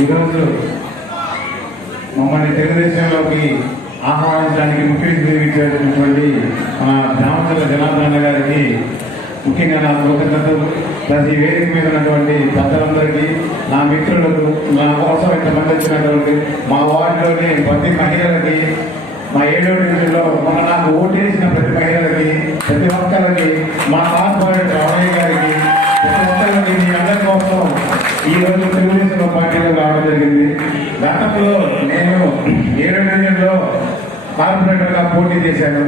ఈరోజు మమ్మల్ని తెలుగుదేశంలోకి ఆహ్వానించడానికి ముఖ్య అతిథిగా మన జామచర్ల జనార్దన్ గారికి ముఖ్యంగా నా కృతజ్ఞతలు. ప్రతి వేదిక మీద ఉన్నటువంటి పెద్దలందరికీ, నా మిత్రులకు, నా కోసం ఇంతమంది వచ్చినటువంటి మా వార్డులోని ప్రతి మహిళలకి, మా 7వ డివిజన్లో మన నాకు ఓటేసిన ప్రతి మహిళలకి, ప్రతి ఒక్కరికి, మా కార్పొరేటర్ రామయ్య గారికి, ప్రతి ఒక్కరికి మీ అందరి కోసం ఈరోజు తెలుగుదేశం పార్టీలో రావడం జరిగింది. గతంలో నేను 7వ డివిజన్లో కార్పొరేటర్గా పోటీ చేశాను.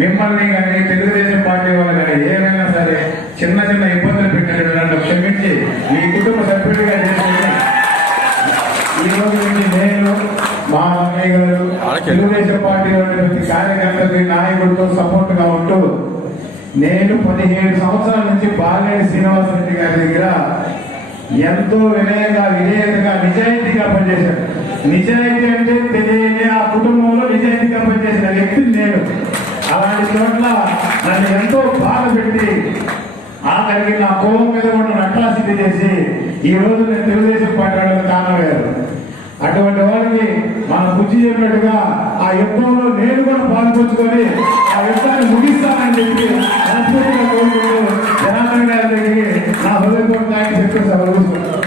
మిమ్మల్ని కానీ తెలుగుదేశం పార్టీ వాళ్ళు కానీ ఏమైనా సరే చిన్న చిన్న ఇబ్బందులు పెట్టినట్టు నన్ను క్షమించి మీ కుటుంబ సభ్యుడిగా చేసుకుని ఈరోజు నుంచి నేను, మా అన్నయ్య గారు, తెలుగుదేశం పార్టీలోని ప్రతి కార్యకర్తకి నాయకుడితో సపోర్ట్గా ఉంటూ నేను 17 సంవత్సరాల నుంచి బాలేని శ్రీనివాసరెడ్డి గారి దగ్గర ఎంతో వినయంగా, విధేయతగా, నిజాయితీగా పనిచేశాను. నిజాయితీ అంటే తెలియని ఆ కుటుంబంలో నిజాయితీగా పనిచేసిన వ్యక్తిని నేను. అలాంటి చోట్ల నన్ను ఎంతో బాధ పెట్టి ఆఖరికి నా కులం మీద ఉన్న అట్రాసిటీ చేసి ఈ రోజు నేను తెలుగుదేశం పార్టీ వాళ్ళకి కానలేదు. అటువంటి వారికి మనం బుద్ధి చెప్పినట్టుగా ఆ యుద్ధంలో నేను కూడా పాల్పంచుకొని ఆ యుద్ధాన్ని ముగిస్తానని చెప్పి మనస్ఫూర్తిగా కోరుకుంటూ జనార్దన్ గారి దగ్గరికి నా హృదయపూర్వకంగా చెప్పి సెలవుకుంటున్నాను.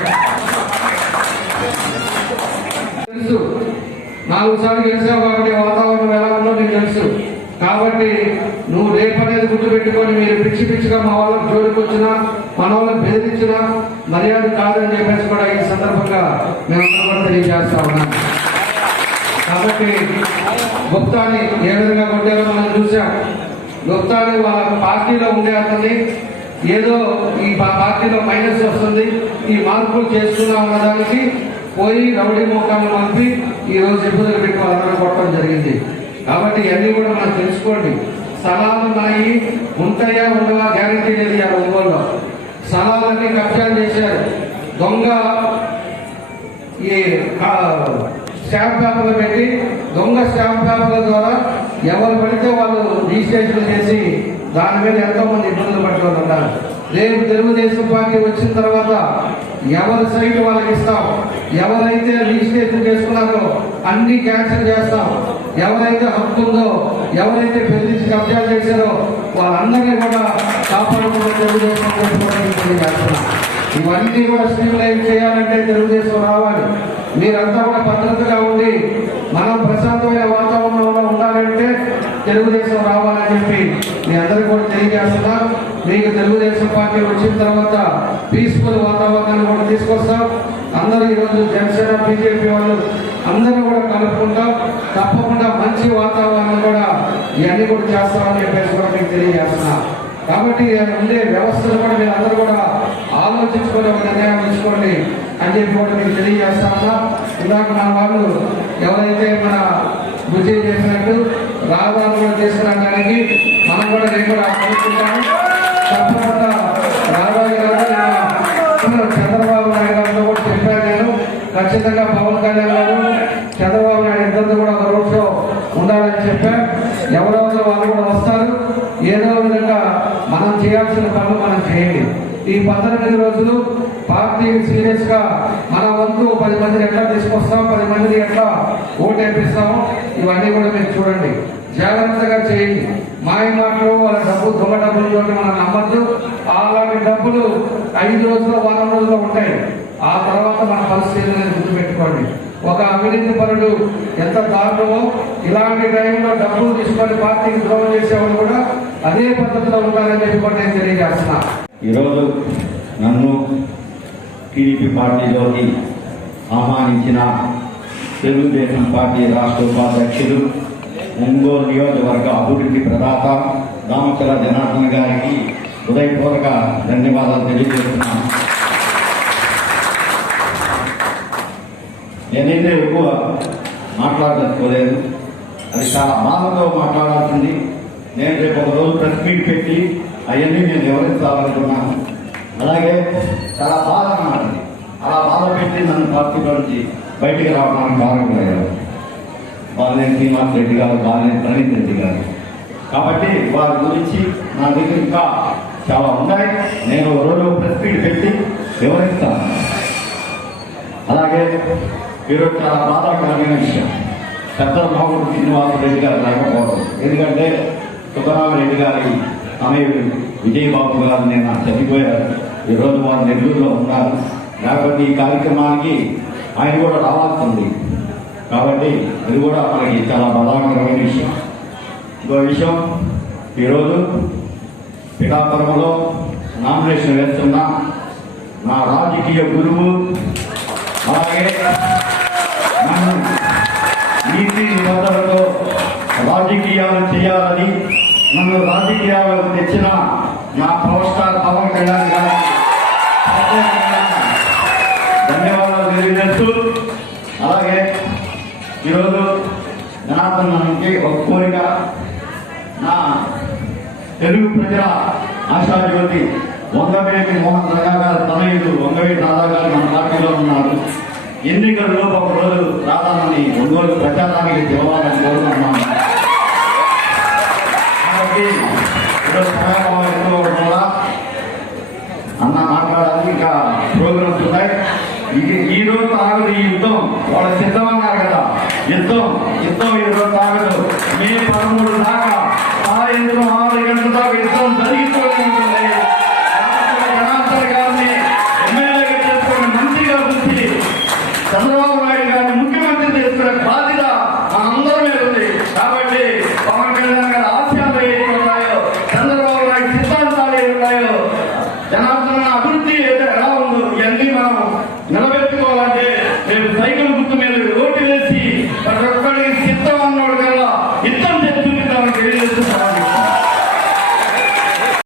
తెలుసు 4 సార్లు గెలిచావు కాబట్టి వాతావరణం ఎలా ఉందో నీకు తెలుసు. కాబట్టి నువ్వు రేపనేది గుర్తుపెట్టుకొని మీరు పిచ్చి పిచ్చిగా మా వాళ్ళకి జోడుకొచ్చినా, మన వాళ్ళకి బెదిరించినా మర్యాద కాదని చెప్పేసి కూడా ఈ సందర్భంగా మేమందరం కూడా తెలియజేస్తా ఉన్నాం. కాబట్టి గుప్తాని ఏ విధంగా కొట్టారో మనం చూసాం. గుప్తాని వాళ్ళ పార్టీలో ఉండే అతన్ని ఏదో ఈ పార్టీలో మైనస్ వస్తుంది, ఈ మార్పులు చేసుకున్నా ఉన్నదానికి పోయి రౌడీ మోకాలను పంపి ఈ రోజు ఇబ్బందులు పెట్టి వాళ్ళందరూ కొట్టడం జరిగింది. కాబట్టి ఇవన్నీ కూడా మనం తెలుసుకోండి. స్థలాలు ఉన్నాయి, ఉంటాయా ఉండవా గ్యారంటీ లేదు. ఆ ఒంగోలులో స్థలాలన్నీ కబ్జాలు చేశారు. దొంగ ఈ స్టాంప్ పేపర్లు పెట్టి దొంగ స్టాంప్ పేపర్ల ద్వారా ఎవరు పడితే వాళ్ళు రిజిస్ట్రేషన్ చేసి దాని మీద ఎంతో మంది ఇబ్బందులు పట్టుకొని ఉన్నారు. రేపు తెలుగుదేశం పార్టీ వచ్చిన తర్వాత ఎవరి సైట్ వాళ్ళకి ఇస్తాం. ఎవరైతే రిజిస్ట్రేషన్ చేసుకున్నారో అన్ని క్యాన్సిల్ చేస్తాం. ఎవరైతే హక్కు ఉందో, ఎవరైతే బెదిరించి కబ్జాలు చేశారో వాళ్ళందరినీ కూడా కాపాడుకున్న తెలుగుదేశం చేస్తున్నాం. ఇవన్నీ కూడా స్ట్రీమ్లైన్ చేయాలంటే తెలుగుదేశం రావాలి. మీరంతా కూడా భద్రతగా ఉండి మనం ప్రశాంతమైన వాతావరణంలో ఉండాలంటే తెలుగుదేశం రావాలని చెప్పి మీ అందరికీ కూడా తెలియజేస్తున్నా. మీకు తెలుగుదేశం పార్టీ వచ్చిన తర్వాత పీస్ఫుల్ వాతావరణాన్ని కూడా తీసుకొస్తాం. అందరూ ఈరోజు జనసేన, బీజేపీ వాళ్ళు అందరూ కూడా కలుపుకుంటాం. తప్పకుండా మంచి వాతావరణం కూడా ఇవన్నీ కూడా చేస్తామని చెప్పేసి కూడా మీకు తెలియజేస్తున్నా. కాబట్టి ఉండే వ్యవస్థలు కూడా మీరు అందరూ కూడా ఆలోచించుకొని ఒక నిర్ణయం తీసుకోండి అని చెప్పి కూడా మీకు తెలియజేస్తా ఉన్నా. ఇందాక మన వాళ్ళు ఎవరైతే మన విజయ్ చేసినట్టు రాజధాని కూడా తీసుకురావడానికి మనం కూడా రేపు కూడా అనుకుంటాము. తప్పకుండా రాజధాని గారు చంద్రబాబు నాయుడు గారితో కూడా చెప్పాను నేను. ఖచ్చితంగా పవన్ కళ్యాణ్ గారు, చంద్రబాబు నాయుడు ఇద్దరు కూడా ఒక రోడ్ షో ఉండాలని చెప్పారు. ఎవరెవరో వాళ్ళు కూడా వస్తారు. ఏదో విధంగా మనం చేయాల్సిన పనులు మనం చేయండి. ఈ 19 రోజులు పార్టీని సీరియస్ గా మన వంతు 10 మందిని ఎట్లా తీసుకొస్తాం, 10 మందిని ఎట్లా ఓటు వేపిస్తాము, ఇవన్నీ కూడా మీరు చూడండి. జాగ్రత్తగా చేయండి. మాయ మాటలు, వాళ్ళ డబ్బు, దొంగ డబ్బులతో మనం నమ్మద్దు. అలాంటి డబ్బులు 5 రోజులు, వారం రోజుల్లో ఉంటాయి. ఆ తర్వాత మన పరిస్థితి గుర్తుపెట్టుకోండి. ఒక అవినీతి పరుడు ఎంత దారుణమో ఇలాంటి టైంలో డబ్బులు తీసుకొని పార్టీకి ద్రోహం చేసేవాళ్ళు కూడా అదే పద్ధతిలో ఉంటారని చెప్పి కూడా నేను తెలియజేస్తున్నా. ఈరోజు నన్ను టీడీపీ పార్టీలోకి ఆహ్వానించిన తెలుగుదేశం పార్టీ రాష్ట్ర ఉపాధ్యక్షులు, ఒంగోలు నియోజకవర్గ అభివృద్ధి ప్రదాత జామచర్ల జనార్దన్ గారికి హృదయపూర్వక ధన్యవాదాలు తెలియజేస్తున్నాను. నేనైతే ఎక్కువ మాట్లాడదలుచుకోలేదు. అది చాలా బాధతో మాట్లాడాల్సింది. నేను రేపు ఒక రోజు ప్రెస్ మీట్ పెట్టి అవన్నీ నేను వివరించాలనుకున్నాను. అలాగే చాలా బాధ అన్నమాట. అలా బాధ పెట్టి నన్ను పార్టీలో నుంచి బయటికి రావడానికి కారణమయ్యారు బాలినేని శ్రీనివాస్ రెడ్డి గారు, బాలినేని ప్రణీత్ రెడ్డి గారు. కాబట్టి వారి గురించి నా దగ్గర ఇంకా చాలా ఉన్నాయి. నేను రోజు ప్రెస్ మీట్ పెట్టి వివరిస్తాను. అలాగే ఈరోజు చాలా బాధాకరమైన విషయం, పెద్ద మామూలు శ్రీనివాసరెడ్డి గారు లేకపోవడం. ఎందుకంటే సుబ్బరామరెడ్డి గారి తనయుడు విజయబాబు గారు నేను చనిపోయారు. ఈరోజు వారు నెల్లూరులో ఉన్నారు. కాబట్టి ఈ కార్యక్రమానికి ఆయన కూడా రావాల్సింది. కాబట్టి ఇది కూడా మనకి చాలా బాధాకరమైన విషయం. ఇంకో విషయం, ఈరోజు పిఠాపురంలో నామినేషన్ వేస్తున్న నా రాజకీయ గురువు, అలాగే నన్ను నీతి నిబంధనలతో రాజకీయాలు చేయాలని నన్ను రాజకీయాలకు తెచ్చిన నా పవర్ స్టార్ పవన్ కళ్యాణ్ గారు ధన్యవాదాలు తెలియజేస్తూ, అలాగే ఈరోజు జనార్దనానికి ఒక కోరిక, నా తెలుగు ప్రజల ఆశాజ్యోతి వంగవేటి మోహన్ రాజా గారు తనయుడు వంగవేటి రాజా గారు మన పార్టీలో ఉన్నారు. ఎన్నికల్లో ఒక రోజు రాదామని ఒంగోలు ప్రచారానికి తెలవాలని కోరుతున్నాను. కాబట్టి ఈరోజు సమయం ఎక్కువ వల్ల అన్న మాట్లాడాలి, ఇంకా ప్రోగ్రామ్స్ ఉన్నాయి. ఈ రోజు ఆగదు ఈ యుద్ధం, వాళ్ళు సిద్ధమన్నారు కదా, యుద్ధం ఈ రోజు ఆగదు.